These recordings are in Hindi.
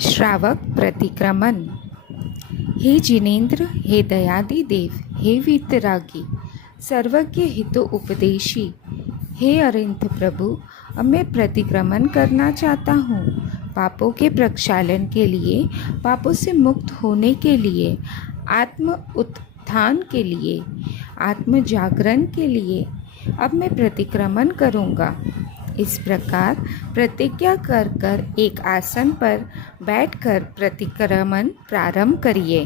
श्रावक प्रतिक्रमण। हे जिनेन्द्र, हे दयादि देव, हे वीतरागी, सर्वज्ञ हितो उपदेशी, हे अरिंथ प्रभु, अब मैं प्रतिक्रमण करना चाहता हूँ। पापों के प्रक्षालन के लिए, पापों से मुक्त होने के लिए, आत्म उत्थान के लिए, आत्म जागरण के लिए अब मैं प्रतिक्रमण करूँगा। इस प्रकार प्रतिज्ञा कर कर एक आसन पर बैठकर प्रतिक्रमण प्रारंभ करिए।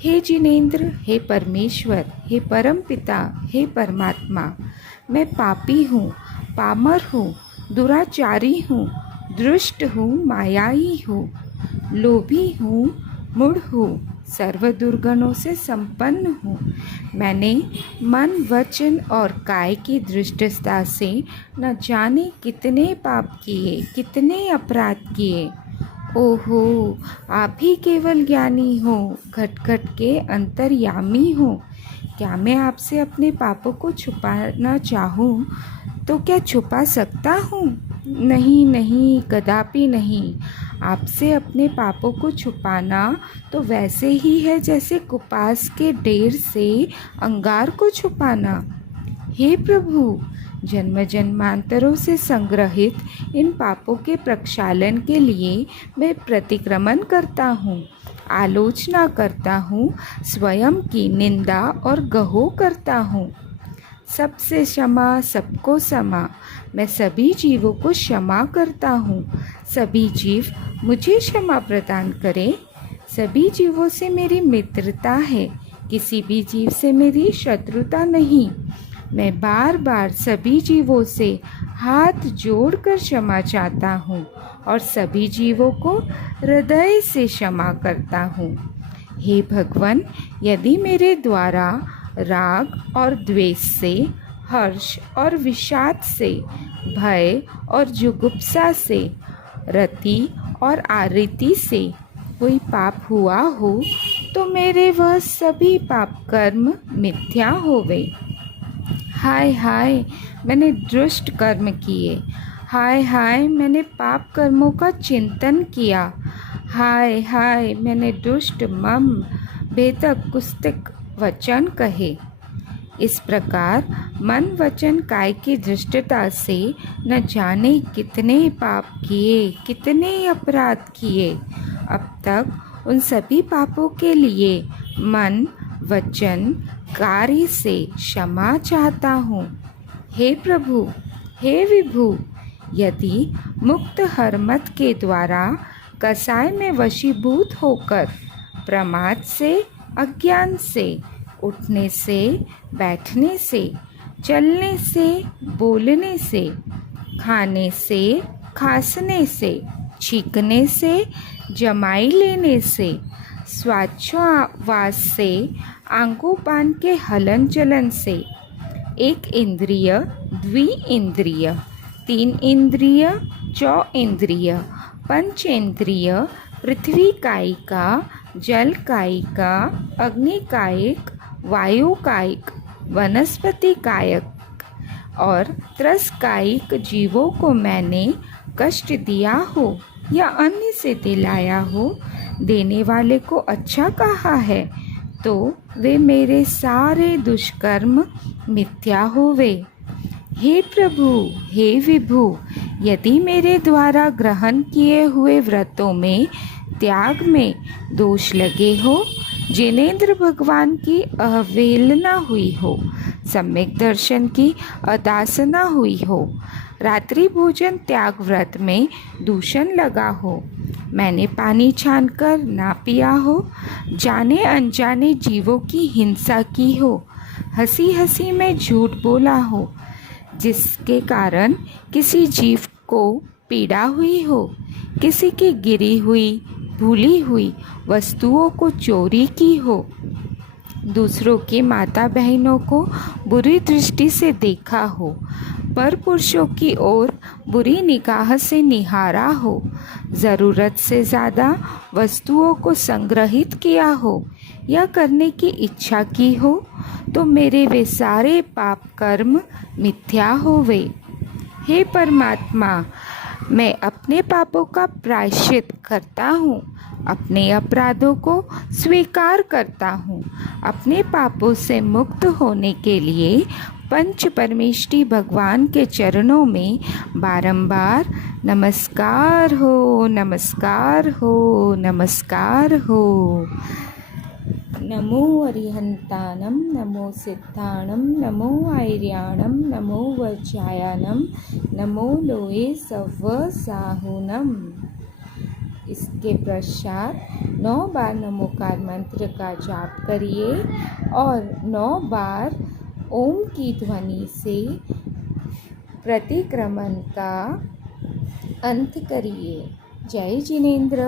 हे जिनेन्द्र, हे परमेश्वर, हे परम पिता, हे परमात्मा, मैं पापी हूँ, पामर हूँ, दुराचारी हूँ, दुष्ट हूँ, मायाई हूँ, लोभी हूँ, मूढ़ हूँ, सर्व दुर्गुणों से संपन्न हूँ। मैंने मन, वचन और काय की दृष्टता से न जाने कितने पाप किए, कितने अपराध किए। ओहो, आप ही केवल ज्ञानी हो, घट घट के अंतर्यामी हो। क्या मैं आपसे अपने पापों को छुपाना चाहूँ तो क्या छुपा सकता हूँ? नहीं नहीं, कदापि नहीं। आपसे अपने पापों को छुपाना तो वैसे ही है जैसे कुपास के ढेर से अंगार को छुपाना। हे प्रभु, जन्म जन्मांतरों से संग्रहित इन पापों के प्रक्षालन के लिए मैं प्रतिक्रमण करता हूँ, आलोचना करता हूँ, स्वयं की निंदा और गहो करता हूँ। सबसे क्षमा, सबको समा, मैं सभी जीवों को क्षमा करता हूँ। सभी जीव मुझे क्षमा प्रदान करें। सभी जीवों से मेरी मित्रता है, किसी भी जीव से मेरी शत्रुता नहीं। मैं बार बार सभी जीवों से हाथ जोड़कर क्षमा चाहता हूँ और सभी जीवों को हृदय से क्षमा करता हूँ। हे भगवान, यदि मेरे द्वारा राग और द्वेष से, हर्ष और विषाद से, भय और जुगुप्सा से, रति और आरति से कोई पाप हुआ हो तो मेरे वह सभी पाप कर्म मिथ्या होवे। हाय हाय, मैंने दुष्ट कर्म किए। हाय हाय, मैंने पाप कर्मों का चिंतन किया। हाय हाय, मैंने दुष्ट, मम, भेदक, कुस्तक वचन कहे। इस प्रकार मन, वचन, काय की दृष्टता से न जाने कितने पाप किए, कितने अपराध किए। अब तक उन सभी पापों के लिए मन, वचन, कार्य से क्षमा चाहता हूँ। हे प्रभु, हे विभु, यदि मुक्त हरमत के द्वारा कसाय में वशीभूत होकर प्रमाद से, अज्ञान से, उठने से, बैठने से, चलने से, बोलने से, खाने से, खांसने से, छींकने से, जमाई लेने से, स्वाच्छ्वास से, आंगोपान के हलन चलन से, एक इंद्रिय, द्वि इंद्रिय, तीन इंद्रिय, चौ इंद्रिय, पंचेंद्रिय, पृथ्वी कायिका, जल कायिका, अग्नि कायिक, वायु कायिक, वनस्पति कायिक और त्रस कायिक जीवों को मैंने कष्ट दिया हो या अन्य से दिलाया हो, देने वाले को अच्छा कहा है तो वे मेरे सारे दुष्कर्म मिथ्या होवे। हे प्रभु, हे विभु, यदि मेरे द्वारा ग्रहण किए हुए व्रतों में, त्याग में दोष लगे हो, जिनेन्द्र भगवान की अवहेलना हुई हो, सम्यक दर्शन की अदासना हुई हो, रात्रि भोजन त्याग व्रत में दूषण लगा हो, मैंने पानी छानकर ना पिया हो, जाने अनजाने जीवों की हिंसा की हो, हंसी हंसी में झूठ बोला हो, जिसके कारण किसी जीव को पीड़ा हुई हो, किसी की गिरी हुई, भूली हुई वस्तुओं को चोरी की हो, दूसरों की माता बहनों को बुरी दृष्टि से देखा हो, पर पुरुषों की ओर बुरी निगाह से निहारा हो, ज़रूरत से ज़्यादा वस्तुओं को संग्रहित किया हो या करने की इच्छा की हो तो मेरे वे सारे पाप कर्म मिथ्या होवे। हे परमात्मा, मैं अपने पापों का प्रायश्चित करता हूँ, अपने अपराधों को स्वीकार करता हूँ। अपने पापों से मुक्त होने के लिए पंच परमेष्ठी भगवान के चरणों में बारंबार नमस्कार हो, नमस्कार हो, नमस्कार हो। नमो अरिहंतानम, नमो सिद्धाणम, नमो आयर्याणम, नमो वज्रायणम, नमो लोए सव्व साहुनम। इसके पश्चात 9 बार नमोकार मंत्र का जाप करिए और 9 बार ओम की ध्वनि से प्रतिक्रमण का अंत करिए। जय जिनेंद्र।